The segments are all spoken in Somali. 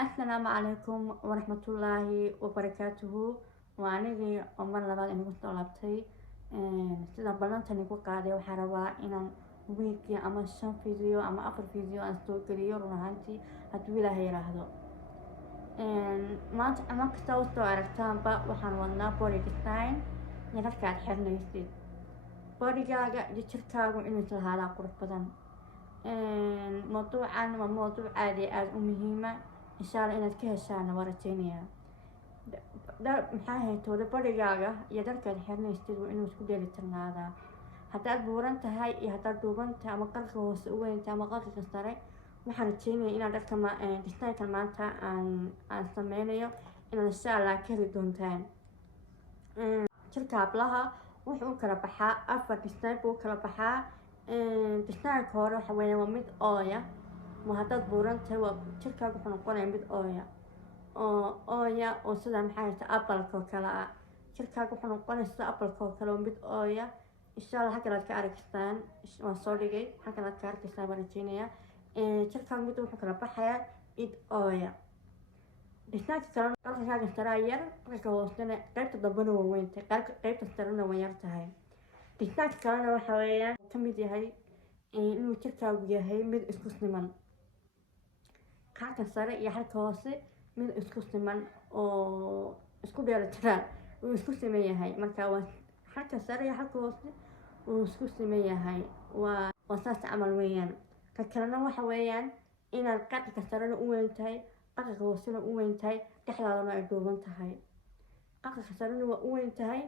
السلام عليكم ورحمة الله وبركاته وأنا أمر لبعض إني طلبتي سيدا بلانتني قاعدة وحروا إن ويكي أما شن فيديو أما أفر فيديو أن ستوكريو رنهانتي هتويلا هي راهدو ما أما كتوستو عرفتان با وحان ونا بوري ديستاين ينفكاد حرنيستي بوري جاجا جتشركاغو إنو تلهالا قرب بدن موضوعا وموضوع عادي مهمة إن شاء الله إنك كهشان ورتينيا ده محاهي تودا بريغاغا يدرك الحرنا يستدو إنو سكو ديالي ترنادا حتى البورانتا هاي حتى دوبانتا أما قلقا وسؤوينتا أما قلقا كستاري waxaan rajeynaya inaan dharka dhisnaankan maanta aan sameynayo inaad insha allah ka heli doontaan jirka hablaha wuxuu u kala baxaa afar dhisnaan buu u kala baxaa dhisnaanka hore waxa weeye waa mid ooya ma haddaad buuran tahay waa jirkaaga wuxuu noqonaya mid ooya oo sida maxaa hayta apalka oo kale ah jirkaaga wuxuu noqonaya sida apalka oo kale oo mid ooya insha allah halkan aad ka arkaysaan waan soo dhigay halkan aad ka arkaysaan baan rajeynaya jirkaaga mid wuxuu kala baxayaa mid ooya dhisnaanka kalena qalkakaaga saraa yar qalka hoosena qaybta dambena waa weyn tahay qaybta sarena waa yar tahay dhisnaanka kalena waxa weeyaan ka mid yahay inuu jirkaagu yahay mid isku siman halka sare iyo halka hoose mid isku siman oo isku dheelitiran uu isku siman yahay marka waa halka sare iyo halka hoose uu isku siman yahay waa saas camal weeyaan ka kalena waxa weeyaan inaad qalka sarena u weyn tahay qalka hoosena u weyn tahay dhexdaadana ay dhuuban tahay qalka sarena waa u weyn tahay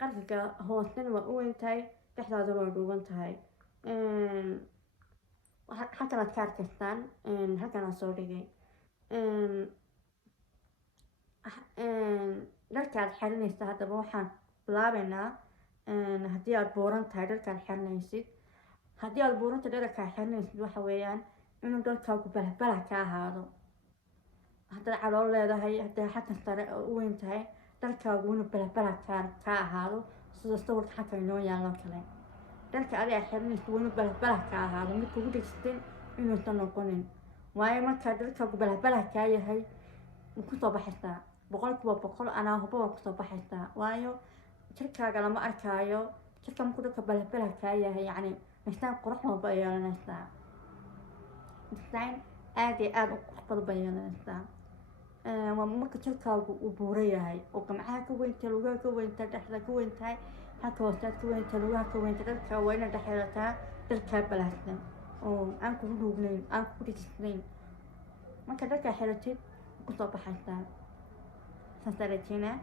qalka hoosena waa u weyn tahay dhexdaadana way dhuuban tahay halkan aad ka arkaystaan halkan aan soo dhigay dharka aad xiranaysa haddaba waxaan bilaabeynaa haddii aad buuran tahay dharka aad xiranaysid haddii aad buuran tahay dharka aad xiranaysid waxa weeyaan inuu dharkaagu balahbalah ka ahaado haddaad calool leedahay hadday xagga sare u weyn tahay dharkaagu inuu balahbalah ka ahaado sida sawirka xagga inoo yaallo kale dharka adi aad xiranaysid waa inuu balahbalah ka ahaado mid kugu dhegsatin inuusan noqonin waayo markaa dharkaagu balahbalah kaa yahay ma kusoo baxaysaa boqolkiiba boqol anaa huba waa kusoo baxaysaa waayo jirkaaga lama arkaayo jirka markuu dharka balahbalah kaa yahay yacni dhisaan qurux walba ay yeelanaysaa dhisaan aad iyo aad u qurux badan bay yeelanaysaa waa marka jirkaagu uu buura yahay oo gamcaha ka weyntahay lugaha ka weyntahay dhexda ka weyntahay halka hoostaad ka weyntahay lugaha ka weyntahay dharka waa inaad dhexeelataa dharkaa balahsan oo aan kugu dhuugnayn aan kugu dhegsnayn marka dharkaa xiratid kusoo baxaysaa saasa rajeynaa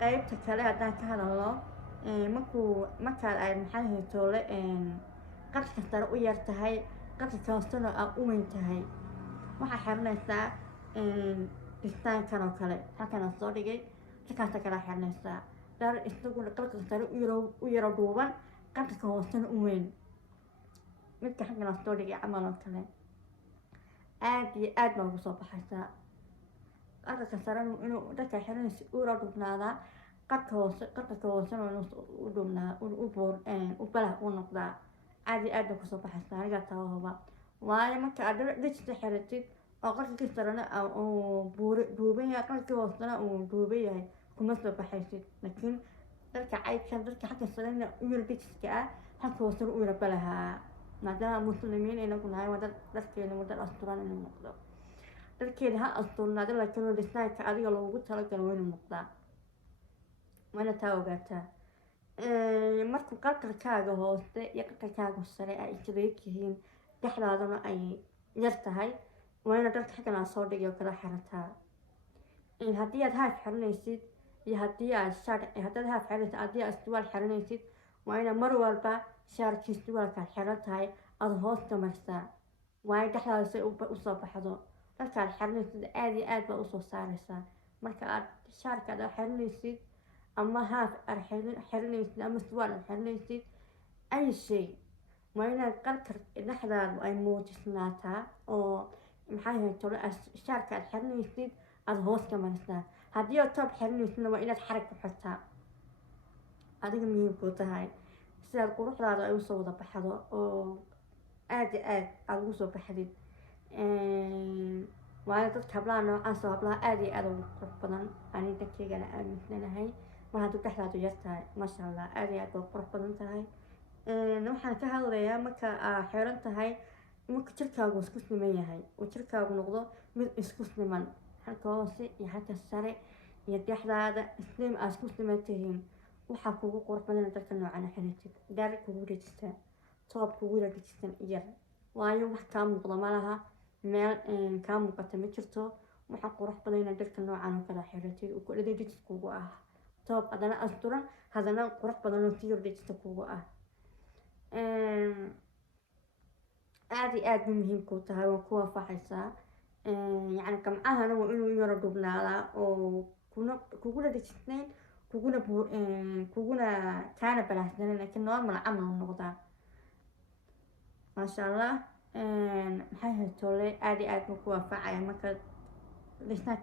qaybta kale haddaan ka hadalno markaad ay maxaa haytoole qalka sare u yar tahay qalka hoosena aa u weyn tahay waxaa xiranaysaa dhistaankan oo kale halkan aan soo dhigay halkaasa kala xiranaysaa dhar isaguna qalka sare u yaro dhuuban qalka hoosena u weyn midka halkan aan soo dhigay camal oo kale aad iyo aad baa ugu soo baxaysaa qalka sare inuu dharka xiranaysa u yaro dhuubnaadaa qalka hoosena u dhuubnaa u balah u noqdaa aad iyo aad baa kusoo baxaysaa anigaa tabahoba waayo marka aad dhejisa xiratid oo qalka sarena uu dhuuban yahay qalka hoosena uu dhuuban yahay kuma soo baxaysid laakiin dharka caydkan dharka xagga sarena u yara dejiska ah halka hoosena u yara balahaa maadaama muslimiin inagu nahay waa dharkeena waa dhar asturan inuu noqdo dharkeena ha asturnaado laakiin dhisnaanka adiga loogu talagalo waa inuu noqdaa waana taa ogaataa markuu qalqalkaaga hoose iyo qalqalkaaga sare ay isleeg yihiin dhexdaadana ay yar tahay waa inaad dharka xaggan aad soo dhigay oo kala xirataa haddii aad haaf xiranaysid iyo haddii aad haddaad haaf xiranaysid haddii aad iswaal xiranaysid waa inaad mar walba shaarkii iswaalkaad xiran tahay aada hoos damarsaa waayo dhexdaada say usoo baxdo dharkaad xiranaysid aad iyo aad baa usoo saaraysaa marka aad shaarka aad xiranaysid ama haaf aad xiranaysid ama iswaal aad xiranaysid ay shay waa inaad qalka dhexdaadu ay muujisnaataa oo maxaa haytole shaarka aad xiranaysid aada hoos ka marisaa haddii aad toob xiranaysidna waa inaad xarag ku xirtaa adiga muhiimkuu tahay sidaad quruxdaada ay usoo wada baxdo oo aad iyo aad aada ugu soo baxdid waayo dadka hablaha noocaas oo hablaha aad iyo aad ugu qurux badan ani dadkaygana aaminsanahay mar hadduu dhexdaadu yar tahay maasha allah aad iyo aad bay qurux badan tahay waxaan ka hadlayaa marka aa xiran tahay marka jirkaagu isku siman yahay oo jirkaagu noqdo mid isku siman halka hoose iyo halka sare iyo dhexdaada isliim aad isku siman tihiin waxaa kugu qurux badan dadka noocan xiratid gaari kugu dhejistaan toob kugu dhejistaan yar waayo wax kaa muuqda ma laha meel kaa muuqata ma jirto waxaa qurux badan inaad dadka noocan oo kala xiratid oo kula dhejis kugu ah toob hadana asturan hadana qurux badan oo sii dhejista kugu ah aad iyo aad muhiim ku tahay oo ku waafaqaysaa yani gamcahana waa inuu yaro dhubnaadaa oo kuguna dhejisnayn kuguna kaana balaasnayn laakiin normal camal noqdaa maasha allah maxay haytole aad iyo aad buu ku waafaqaya marka dhisnaad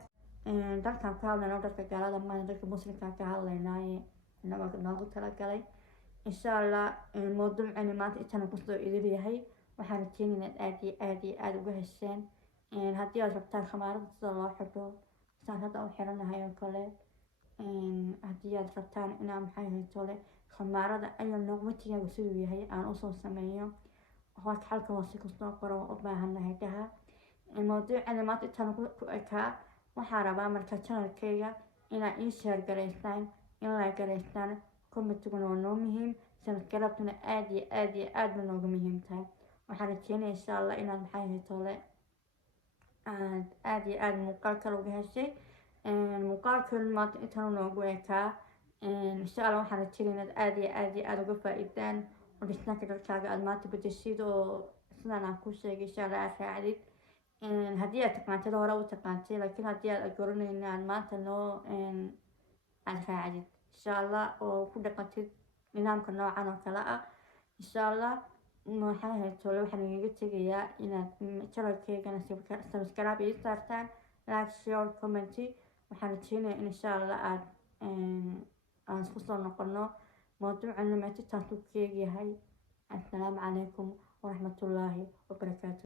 dalkan ka hadlayno dadka gaalada maana dadka muslimka ka hadlaynaaye noogu talagalay insha allah mawduucani maanta intana kusoo idil yahay waxaan rajeynaynaa aad iyo aad uga hesheen haddii aad rabtaan khamaarada sida loo xidho saan hadda u xiranahay oo kale haddii aad rabtaan inaa maxay haytole khamaarada ayaa noqmatiyaga siduu yahay aan usoo sameeyo hoos halka hoose kusoo qoro waan u baahanahay dhaha mawduucani maanta intana ku ekaa waxaa rabaa marka channelkayga inaa ii share garaystaan in la garaystaan commentiguna waa noo muhiim subscribe-tuna aad iyo aad ba nooga muhiim tahay waxaan rajeynaya insha allah inaad maxay haytole aad iyo aad muuqaal kale uga heshay muuqaalkan maanta intana noogu ekaa insha allah waxaan rajeynaya inaad aad iyo aad uga faa-iidaan oo dhisnaanka dharkaaga aad maanta bedeshid oo sidaan aan kuu sheegay insha allah aad raacdid haddii aad taqaantid hore u taqaantid laakiin haddii aad garanaynin aad maanta noo aad raacdid insha allah oo ku dhaqantid nidaamka noocan oo kale ah insha allah maxay haytole waxaan igaga tegayaa inaad channelkaygana subscribe ii saartaan like share comment waxaan rajeynayaa in insha allah aad aan isku soo noqono mawduucana meesha taasuu ka eegyahay assalaamu calaykum waraxmatullaahi wabarakaatu